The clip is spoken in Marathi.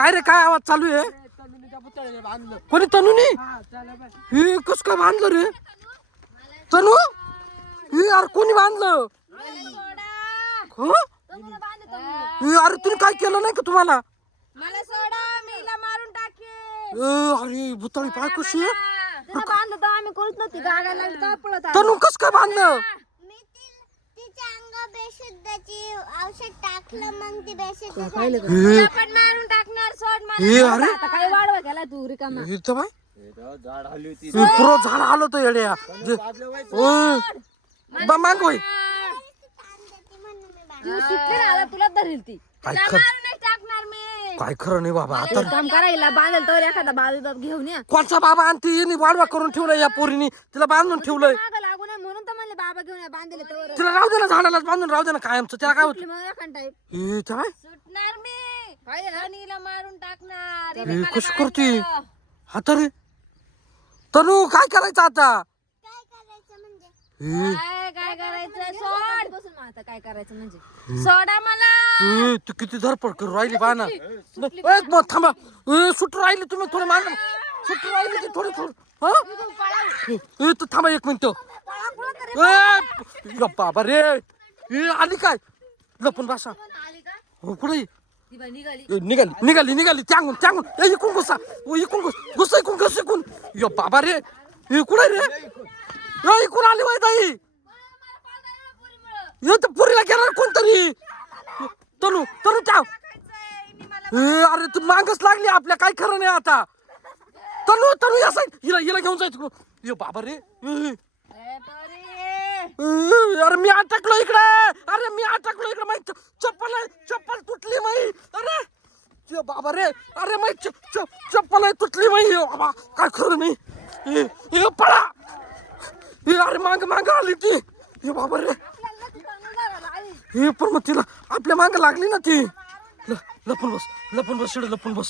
काय रे काय आवाज चालू आहे? कोणी तनुनी हे कस काय बांधलं रे? तनू हे यार कोणी बांधलं? अरे तुम्ही काय केलं नाही का तुम्हाला? मला सोडा मी हिला मारून टाकेन. अरे भुताळी पाय कशी आहे? तिला बांधलं तर आम्ही करूच नव्हती गागायला लागली तर पळत आली. तनू कस काय बांधलं? मी तिच्या अंगा बेशुद्धची औषध टाकलं मग ती बेशुद्ध हे तिला पण मारून टाकणार सोड मला. हे अरे आता काय वाढवा गेला तू रिकामा. हे तर बाई पुरो झाड आलो तो येड्या माग होय तू सुटली ना आता तुला धरेल ती. काय तिला खरं मारून नाही टाकणार मी. काय खरं नाही बाबा. आता एक काम करायला बांधेल तर एखादा बाजू घेऊन या. कोणचा बाबा आणती येणे वाढवा करून ठेवलाय या पोरीनी तिला बांधून ठेवलंय. मागं लागू नये म्हणून तर म्हणले बाबा घेऊन या बांधले तर. तिला राहू दे ना झाडालाच बांधून राहू दे ना कायमचं त्याला काय होतं? मग एखाद टाईप हे तर बाई, सुटणार मी. आणि हिला मारून टाकणार. हिने हे मला कशी करते बांधलं. आता रे? तनू काय करायचं आता? काय करायचं म्हणजे हे काय करायचं सोड. बसून मग आता काय करायचं म्हणजे सोडा मला. ए, तू किती धरपड करू राहिली बा ना. एक मग थांबा. सुट राहिली तुम्ही थोडं माग सुट राहिली की थोडी थोडं हा तू थांबा एक मिनिट. बाबा रे आली काय लपून बसा. आली का? हो कुठे ती बाई निघाली. निघाली निघाली निघाली त्यागून त्यागून इकून घुसा इकून घुस इकून घुस इकून यो बाबा रे हे कुठे रे इकून आली बाई ताई. यो तर पुरीला गेला कोणतरी. तनू तनू त्या अरे तू मागच लागली आपल्या काय खरं नाही आता. तनू तनू या साईड हिला हिला घेऊन जायचं यो बाबा रे. अरे मी अटकलो इकडे. अरे मी अटकलो इकडे माहिती चप्पल आहे चप्पल तुटली माई. अरे यो बाबा रे अरे माई चप्पल आहे तुटली माई. बाबा काय खरं नाही. हे पळा अरे माग माग आली ती. हे बाबा रे हे पण मग तिला आपल्या माग लागली ना ती. लपून बस शिड लपून बस.